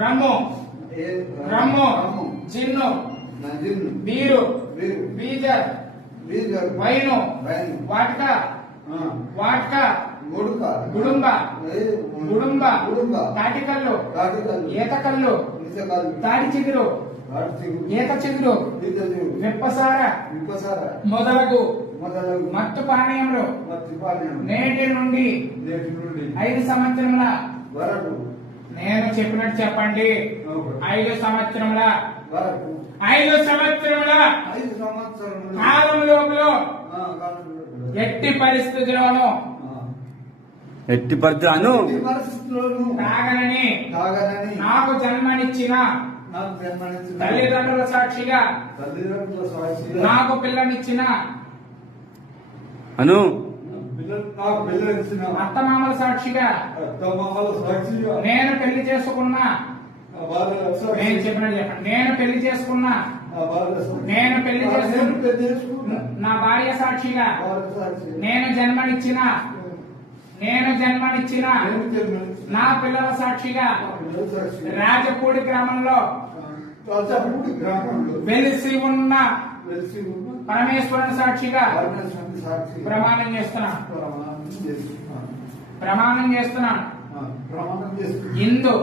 రమ్ము rum gin beer breezer wine vodka vodka గుడుంబ గుడుంబ తాటికల్లు ఈతకల్లు తాడి చిగురు ఈత చిగురు విప్పసార మొదలగు మత్తు పానీయములు నేటి నుండి 5 సంవత్సరముల నేను చెప్పినట్టు చెప్పండి. 5 సంవత్సరముల 5 సంవత్సరముల కాలం లోపల ఎట్టి పరిస్థితుల్లోనూ తాగనని నాకు జన్మనిచ్చిన తల్లిదండ్రుల సాక్షిగా నాకు పిల్లనిచ్చిన అత్తమామల సాక్షిగా నేను పెళ్లి చేసుకున్నా నేను చెప్పినట్టు చెప్పండి. నేను పెళ్లి చేసుకున్నా నా భార్య సాక్షిగా నేను జన్మనిచ్చిన నా పిల్లల సాక్షిగా రాజపూడి గ్రామంలో వెలిసి ఉన్న పరమేశ్వరుని సాక్షిగా ప్రమాణం చేస్తున్నాను. ఇందు